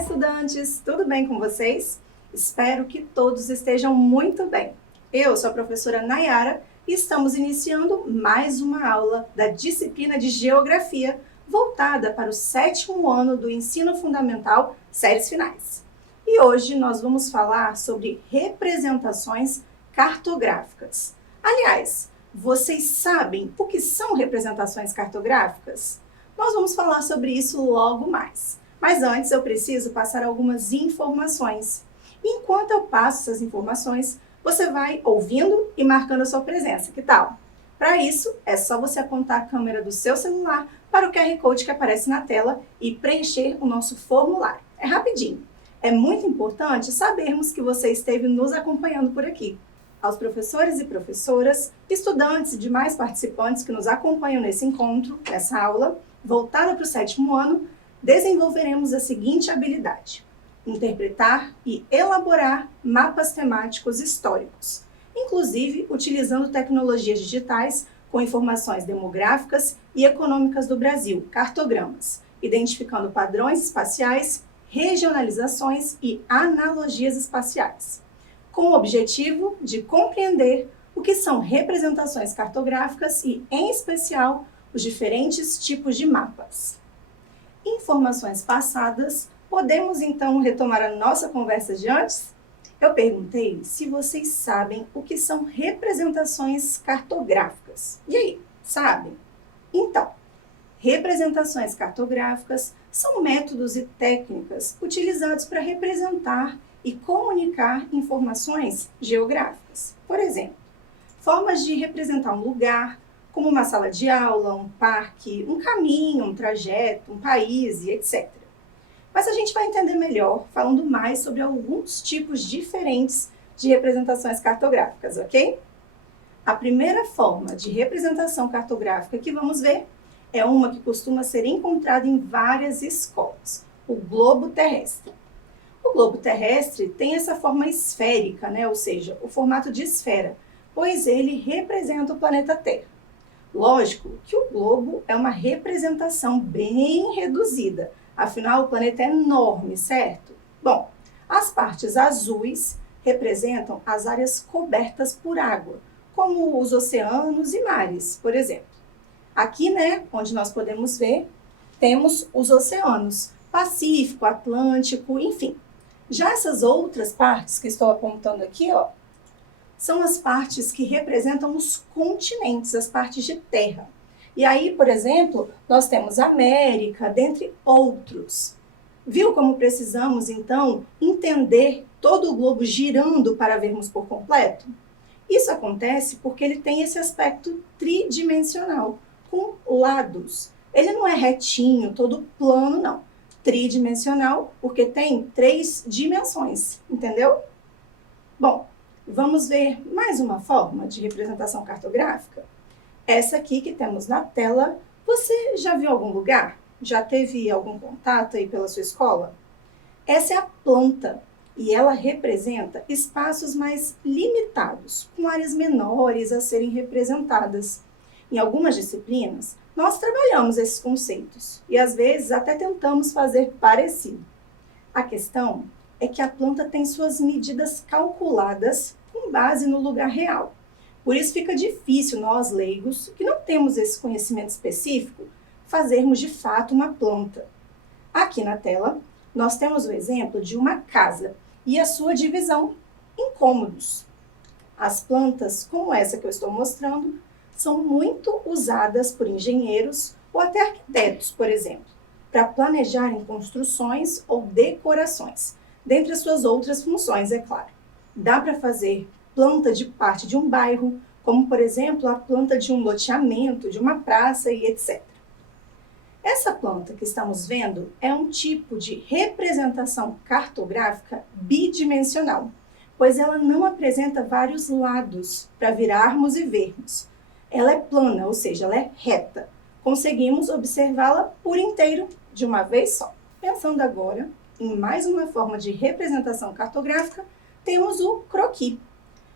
estudantes! Tudo bem com vocês? Espero que todos estejam muito bem. Eu sou a professora Nayara e estamos iniciando mais uma aula da disciplina de Geografia voltada para o 7º ano do Ensino Fundamental, séries finais. E hoje nós vamos falar sobre representações cartográficas. Aliás, vocês sabem o que são representações cartográficas? Nós vamos falar sobre isso logo mais. Mas antes eu preciso passar algumas informações. Enquanto eu passo essas informações, você vai ouvindo e marcando a sua presença, que tal? Para isso, é só você apontar a câmera do seu celular para o QR Code que aparece na tela e preencher o nosso formulário. É rapidinho. É muito importante sabermos que você esteve nos acompanhando por aqui. Aos professores e professoras, estudantes e demais participantes que nos acompanham nesse encontro, nessa aula, voltada para o 7º ano, desenvolveremos a seguinte habilidade: interpretar e elaborar mapas temáticos históricos, inclusive utilizando tecnologias digitais com informações demográficas e econômicas do Brasil, cartogramas, identificando padrões espaciais, regionalizações e analogias espaciais, com o objetivo de compreender o que são representações cartográficas e, em especial, os diferentes tipos de mapas. Informações passadas, podemos então retomar a nossa conversa de antes? Eu perguntei se vocês sabem o que são representações cartográficas. E aí, sabem? Então, representações cartográficas são métodos e técnicas utilizados para representar e comunicar informações geográficas. Por exemplo, formas de representar um lugar, como uma sala de aula, um parque, um caminho, um trajeto, um país e etc. Mas a gente vai entender melhor falando mais sobre alguns tipos diferentes de representações cartográficas, ok? A primeira forma de representação cartográfica que vamos ver é uma que costuma ser encontrada em várias escolas, o globo terrestre. O globo terrestre tem essa forma esférica, ou seja, o formato de esfera, pois ele representa o planeta Terra. Lógico que o globo é uma representação bem reduzida, afinal o planeta é enorme, certo? Bom, as partes azuis representam as áreas cobertas por água, como os oceanos e mares, por exemplo. Aqui, onde nós podemos ver, temos os oceanos, Pacífico, Atlântico, enfim. Já essas outras partes que estou apontando aqui, são as partes que representam os continentes, as partes de terra. E aí, por exemplo, nós temos América, dentre outros. Viu como precisamos, então, entender todo o globo girando para vermos por completo? Isso acontece porque ele tem esse aspecto tridimensional, com lados. Ele não é retinho, todo plano, não. Tridimensional, porque tem 3 dimensões, entendeu? Bom, vamos ver mais uma forma de representação cartográfica? Essa aqui que temos na tela, você já viu em algum lugar? Já teve algum contato aí pela sua escola? Essa é a planta e ela representa espaços mais limitados, com áreas menores a serem representadas. Em algumas disciplinas, nós trabalhamos esses conceitos e às vezes até tentamos fazer parecido. A questão é que a planta tem suas medidas calculadas com base no lugar real. Por isso fica difícil nós, leigos, que não temos esse conhecimento específico, fazermos de fato uma planta. Aqui na tela, nós temos o exemplo de uma casa e a sua divisão em cômodos. As plantas, como essa que eu estou mostrando, são muito usadas por engenheiros ou até arquitetos, por exemplo, para planejarem construções ou decorações, dentre as suas outras funções, é claro. Dá para fazer planta de parte de um bairro, como, por exemplo, a planta de um loteamento, de uma praça e etc. Essa planta que estamos vendo é um tipo de representação cartográfica bidimensional, pois ela não apresenta vários lados para virarmos e vermos. Ela é plana, ou seja, ela é reta. Conseguimos observá-la por inteiro de uma vez só. Pensando agora em mais uma forma de representação cartográfica, temos o croquis.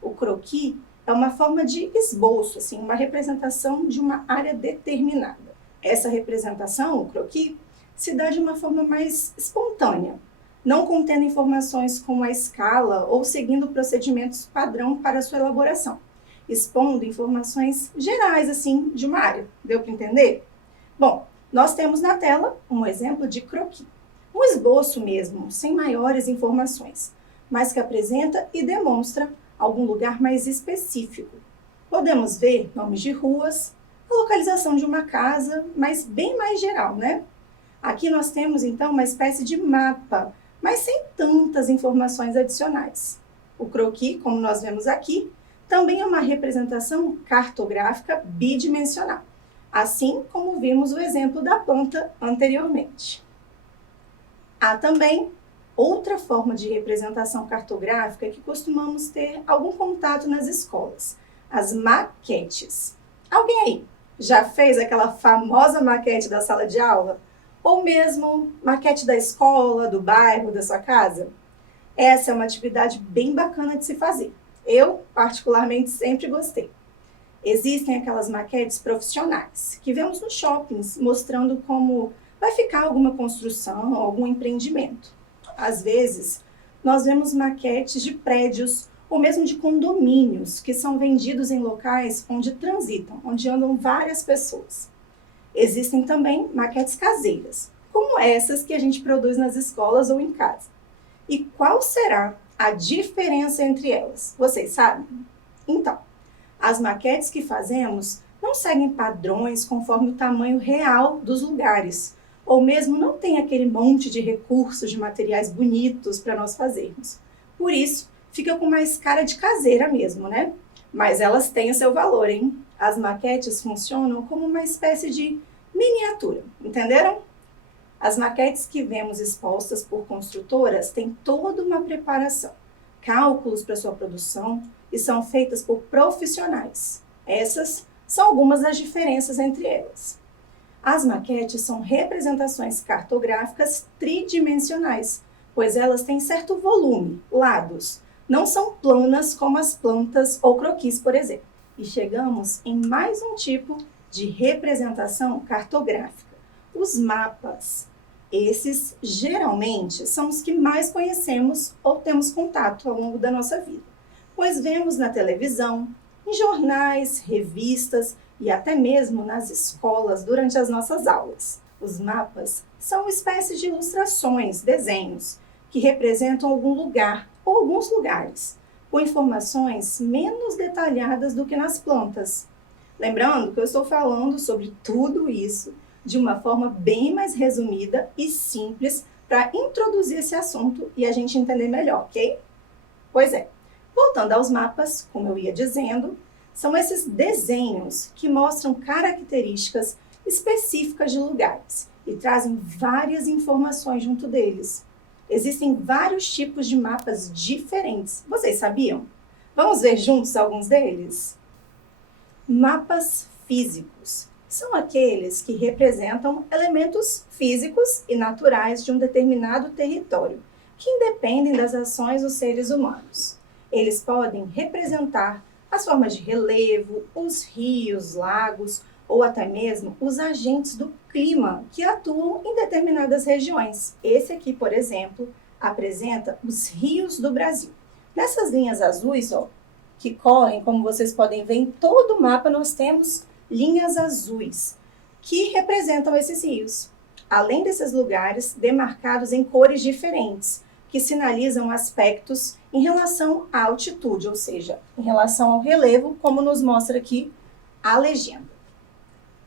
O croquis é uma forma de esboço, uma representação de uma área determinada. Essa representação, o croquis, se dá de uma forma mais espontânea. não contendo informações como a escala ou seguindo procedimentos padrão para sua elaboração, expondo informações gerais, assim, de uma área. Deu para entender? Bom, nós temos na tela um exemplo de croquis. Um esboço mesmo, sem maiores informações, mas que apresenta e demonstra algum lugar mais específico. Podemos ver nomes de ruas, a localização de uma casa, mas bem mais geral, né? Aqui nós temos, então, uma espécie de mapa, mas sem tantas informações adicionais. O croquis, como nós vemos aqui, também é uma representação cartográfica bidimensional, assim como vimos o exemplo da planta anteriormente. Há também outra forma de representação cartográfica que costumamos ter algum contato nas escolas, as maquetes. Alguém aí já fez aquela famosa maquete da sala de aula? Ou mesmo maquete da escola, do bairro, da sua casa? Essa é uma atividade bem bacana de se fazer. Eu, particularmente, sempre gostei. Existem aquelas maquetes profissionais que vemos nos shoppings, mostrando como vai ficar alguma construção ou algum empreendimento. Às vezes, nós vemos maquetes de prédios ou mesmo de condomínios que são vendidos em locais onde transitam, onde andam várias pessoas. Existem também maquetes caseiras, como essas que a gente produz nas escolas ou em casa. E qual será a diferença entre elas? Vocês sabem? Então, as maquetes que fazemos não seguem padrões conforme o tamanho real dos lugares, ou mesmo não tem aquele monte de recursos de materiais bonitos para nós fazermos. Por isso, fica com mais cara de caseira mesmo, né? Mas elas têm o seu valor, hein? As maquetes funcionam como uma espécie de miniatura, entenderam? As maquetes que vemos expostas por construtoras têm toda uma preparação, cálculos para sua produção e são feitas por profissionais. Essas são algumas das diferenças entre elas. As maquetes são representações cartográficas tridimensionais, pois elas têm certo volume, lados. Não são planas como as plantas ou croquis, por exemplo. E chegamos em mais um tipo de representação cartográfica, os mapas. Esses, geralmente, são os que mais conhecemos ou temos contato ao longo da nossa vida, pois vemos na televisão, em jornais, revistas e até mesmo nas escolas durante as nossas aulas. Os mapas são uma espécie de ilustrações, desenhos, que representam algum lugar ou alguns lugares, com informações menos detalhadas do que nas plantas. Lembrando que eu estou falando sobre tudo isso de uma forma bem mais resumida e simples para introduzir esse assunto e a gente entender melhor, ok? Pois é, voltando aos mapas, como eu ia dizendo, são esses desenhos que mostram características específicas de lugares e trazem várias informações junto deles. Existem vários tipos de mapas diferentes. Vocês sabiam? Vamos ver juntos alguns deles? Mapas físicos são aqueles que representam elementos físicos e naturais de um determinado território, que independem das ações dos seres humanos. Eles podem representar as formas de relevo, os rios, lagos ou até mesmo os agentes do clima que atuam em determinadas regiões. Esse aqui, por exemplo, apresenta os rios do Brasil. Nessas linhas azuis, que correm, como vocês podem ver, em todo o mapa nós temos linhas azuis, que representam esses rios. Além desses lugares demarcados em cores diferentes, que sinalizam aspectos em relação à altitude, ou seja, em relação ao relevo, como nos mostra aqui a legenda.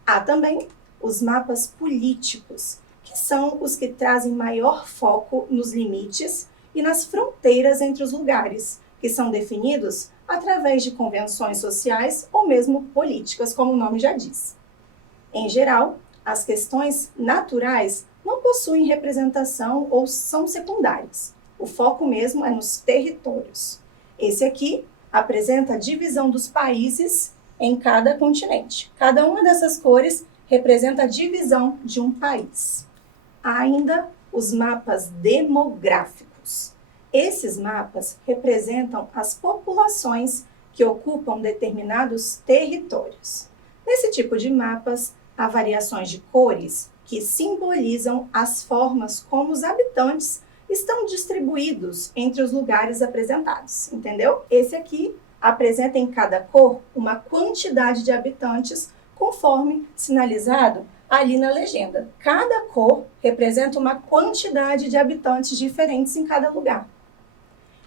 Há também os mapas políticos, que são os que trazem maior foco nos limites e nas fronteiras entre os lugares, que são definidos através de convenções sociais ou mesmo políticas, como o nome já diz. Em geral, as questões naturais não possuem representação ou são secundárias. O foco mesmo é nos territórios. Esse aqui apresenta a divisão dos países em cada continente. Cada uma dessas cores representa a divisão de um país. Há ainda os mapas demográficos. Esses mapas representam as populações que ocupam determinados territórios. Nesse tipo de mapas, há variações de cores que simbolizam as formas como os habitantes estão distribuídos entre os lugares apresentados, entendeu? Esse aqui apresenta em cada cor uma quantidade de habitantes conforme sinalizado ali na legenda. Cada cor representa uma quantidade de habitantes diferentes em cada lugar.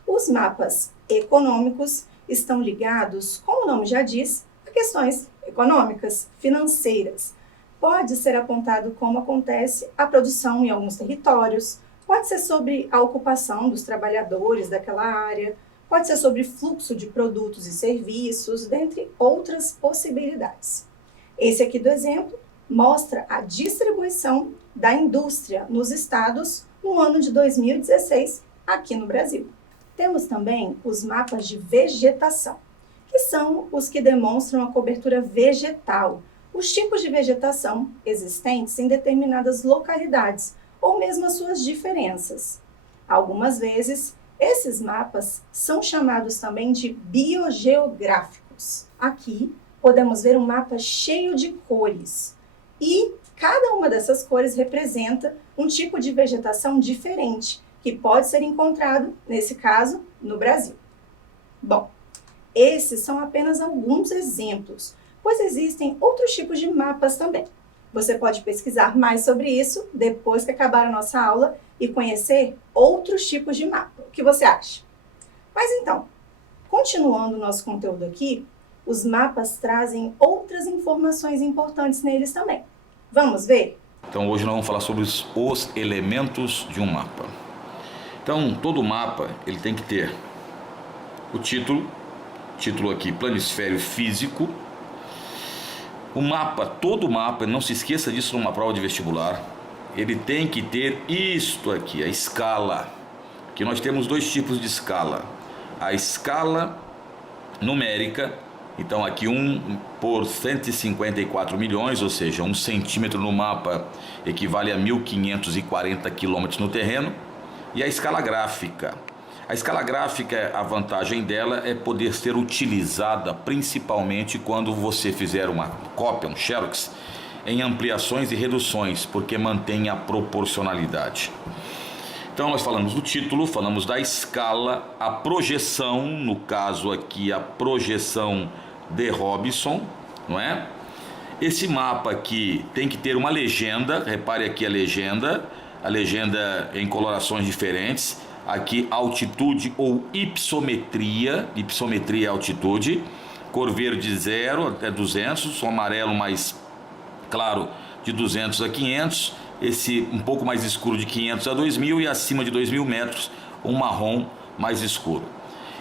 Os mapas econômicos estão ligados, como o nome já diz, a questões econômicas, financeiras. Pode ser apontado como acontece a produção em alguns territórios, pode ser sobre a ocupação dos trabalhadores daquela área, pode ser sobre fluxo de produtos e serviços, dentre outras possibilidades. Esse aqui do exemplo mostra a distribuição da indústria nos estados no ano de 2016, aqui no Brasil. Temos também os mapas de vegetação, que são os que demonstram a cobertura vegetal, os tipos de vegetação existentes em determinadas localidades, ou mesmo as suas diferenças. Algumas vezes, esses mapas são chamados também de biogeográficos. Aqui, podemos ver um mapa cheio de cores, e cada uma dessas cores representa um tipo de vegetação diferente, que pode ser encontrado, nesse caso, no Brasil. Bom, esses são apenas alguns exemplos, pois existem outros tipos de mapas também. Você pode pesquisar mais sobre isso depois que acabar a nossa aula e conhecer outros tipos de mapa. O que você acha? Mas então, continuando o nosso conteúdo aqui, os mapas trazem outras informações importantes neles também. Vamos ver? Então hoje nós vamos falar sobre os elementos de um mapa. Então todo mapa ele tem que ter o título aqui, planisfério físico. O mapa, todo mapa, não se esqueça disso numa prova de vestibular, ele tem que ter isto aqui, a escala, que nós temos dois tipos de escala. A escala numérica, então aqui 1 por 154 milhões, ou seja, 1 centímetro no mapa equivale a 1.540 quilômetros no terreno. E a escala gráfica. A escala gráfica, a vantagem dela é poder ser utilizada principalmente quando você fizer uma cópia, um xerox, em ampliações e reduções, porque mantém a proporcionalidade. Então nós falamos do título, falamos da escala, a projeção, no caso aqui a projeção de Robson, não é? Esse mapa aqui tem que ter uma legenda, repare aqui a legenda em colorações diferentes. Aqui altitude ou ipsometria, ipsometria é altitude, cor verde 0 até 200, o amarelo mais claro de 200 a 500, esse um pouco mais escuro de 500 a 2000 e acima de 2000 metros, um marrom mais escuro.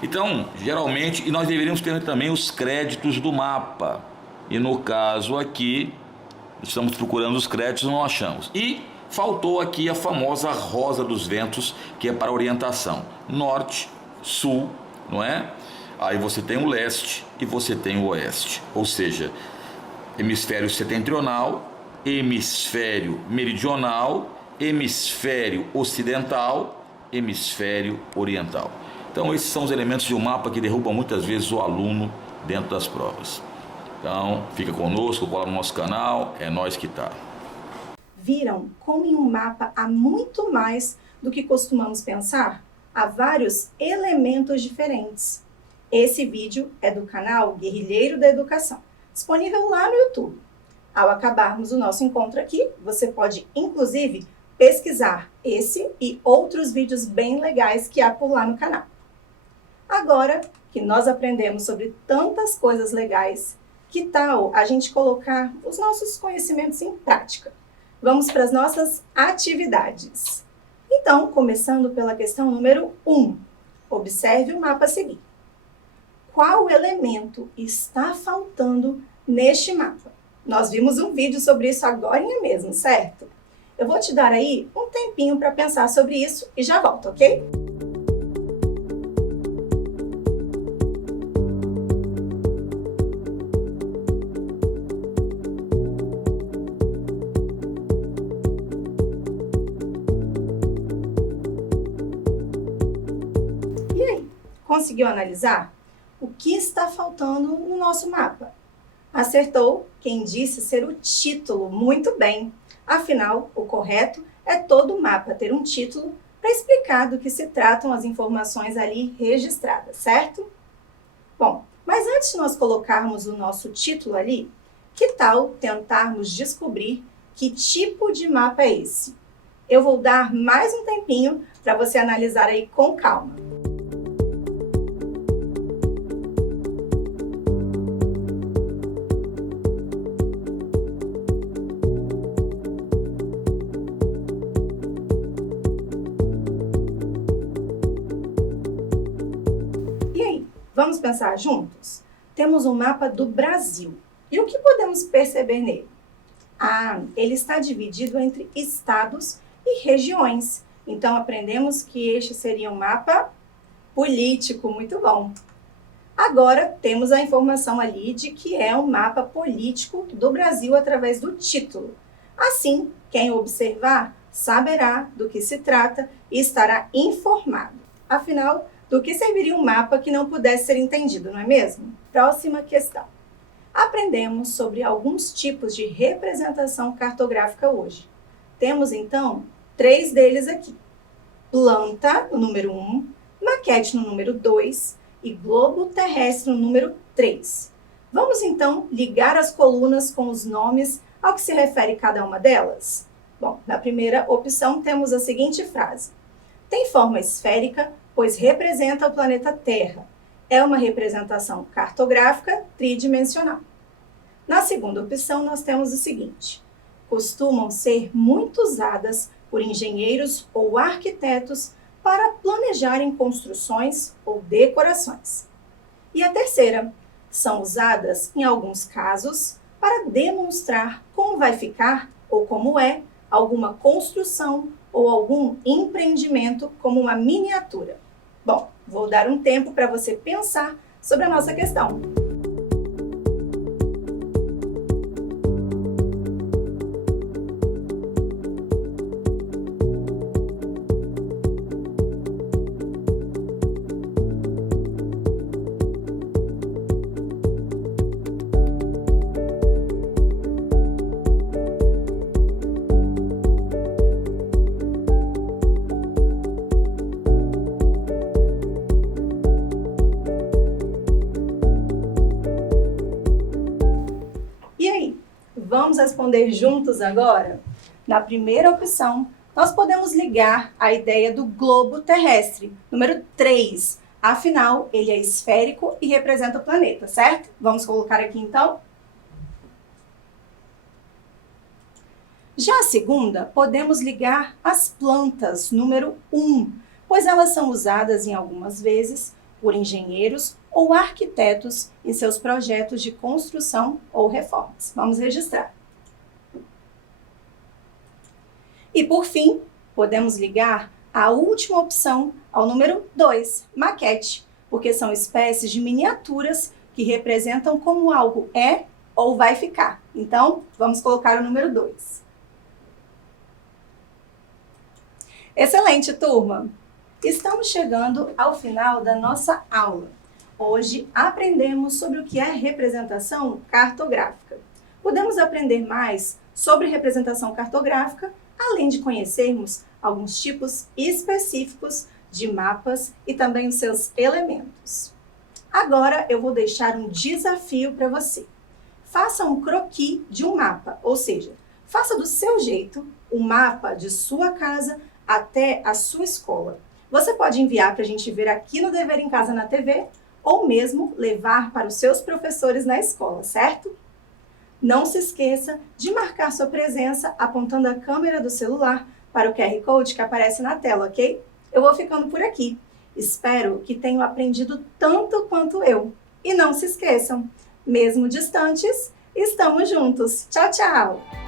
Então, geralmente, e nós deveríamos ter também os créditos do mapa, e no caso aqui, estamos procurando os créditos e não achamos. E faltou aqui a famosa rosa dos ventos, que é para orientação. Norte, sul, não é? Aí você tem o leste e você tem o oeste. Ou seja, hemisfério setentrional, hemisfério meridional, hemisfério ocidental, hemisfério oriental. Então esses são os elementos de um mapa que derrubam muitas vezes o aluno dentro das provas. Então fica conosco, cola no nosso canal, é nós que tá. Viram como em um mapa há muito mais do que costumamos pensar? Há vários elementos diferentes. Esse vídeo é do canal Guerrilheiro da Educação, disponível lá no YouTube. Ao acabarmos o nosso encontro aqui, você pode, inclusive, pesquisar esse e outros vídeos bem legais que há por lá no canal. Agora que nós aprendemos sobre tantas coisas legais, que tal a gente colocar os nossos conhecimentos em prática? Vamos para as nossas atividades. Então, começando pela questão número 1. Observe o mapa a seguir. Qual elemento está faltando neste mapa? Nós vimos um vídeo sobre isso agora mesmo, certo? Eu vou te dar aí um tempinho para pensar sobre isso e já volto, ok? Conseguiu analisar o que está faltando no nosso mapa? Acertou quem disse ser o título, muito bem. Afinal, o correto é todo mapa ter um título para explicar do que se tratam as informações ali registradas, certo? Bom, mas antes de nós colocarmos o nosso título ali, que tal tentarmos descobrir que tipo de mapa é esse? Eu vou dar mais um tempinho para você analisar aí com calma. E aí, vamos pensar juntos? Temos um mapa do Brasil. E o que podemos perceber nele? Ele está dividido entre estados e regiões. Então, aprendemos que este seria um mapa político, muito bom. Agora, temos a informação ali de que é um mapa político do Brasil através do título. Assim, quem observar saberá do que se trata e estará informado. Afinal, do que serviria um mapa que não pudesse ser entendido, não é mesmo? Próxima questão. Aprendemos sobre alguns tipos de representação cartográfica hoje. Temos, então, 3 deles aqui. Planta, no número 1, maquete, no número 2 e globo terrestre, no número 3. Vamos, então, ligar as colunas com os nomes ao que se refere cada uma delas? Bom, na primeira opção temos a seguinte frase. Tem forma esférica, pois representa o planeta Terra. É uma representação cartográfica tridimensional. Na segunda opção, nós temos o seguinte. Costumam ser muito usadas por engenheiros ou arquitetos para planejarem construções ou decorações. E a terceira, são usadas, em alguns casos, para demonstrar como vai ficar ou como é alguma construção ou algum empreendimento como uma miniatura. Bom, vou dar um tempo para você pensar sobre a nossa questão. E aí, vamos responder juntos agora? Na primeira opção, nós podemos ligar a ideia do globo terrestre, número 3. Afinal, ele é esférico e representa o planeta, certo? Vamos colocar aqui então? Já a segunda, podemos ligar as plantas, número 1, pois elas são usadas em algumas vezes por engenheiros ou arquitetos em seus projetos de construção ou reformas. Vamos registrar. E por fim, podemos ligar a última opção ao número 2, maquete, porque são espécies de miniaturas que representam como algo é ou vai ficar. Então, vamos colocar o número 2. Excelente, turma! Estamos chegando ao final da nossa aula. Hoje aprendemos sobre o que é representação cartográfica. Podemos aprender mais sobre representação cartográfica, além de conhecermos alguns tipos específicos de mapas e também os seus elementos. Agora eu vou deixar um desafio para você. Faça um croquis de um mapa, ou seja, faça do seu jeito o mapa de sua casa até a sua escola. Você pode enviar para a gente ver aqui no Dever em Casa na TV ou mesmo levar para os seus professores na escola, certo? Não se esqueça de marcar sua presença apontando a câmera do celular para o QR Code que aparece na tela, ok? Eu vou ficando por aqui. Espero que tenham aprendido tanto quanto eu. E não se esqueçam, mesmo distantes, estamos juntos. Tchau, tchau!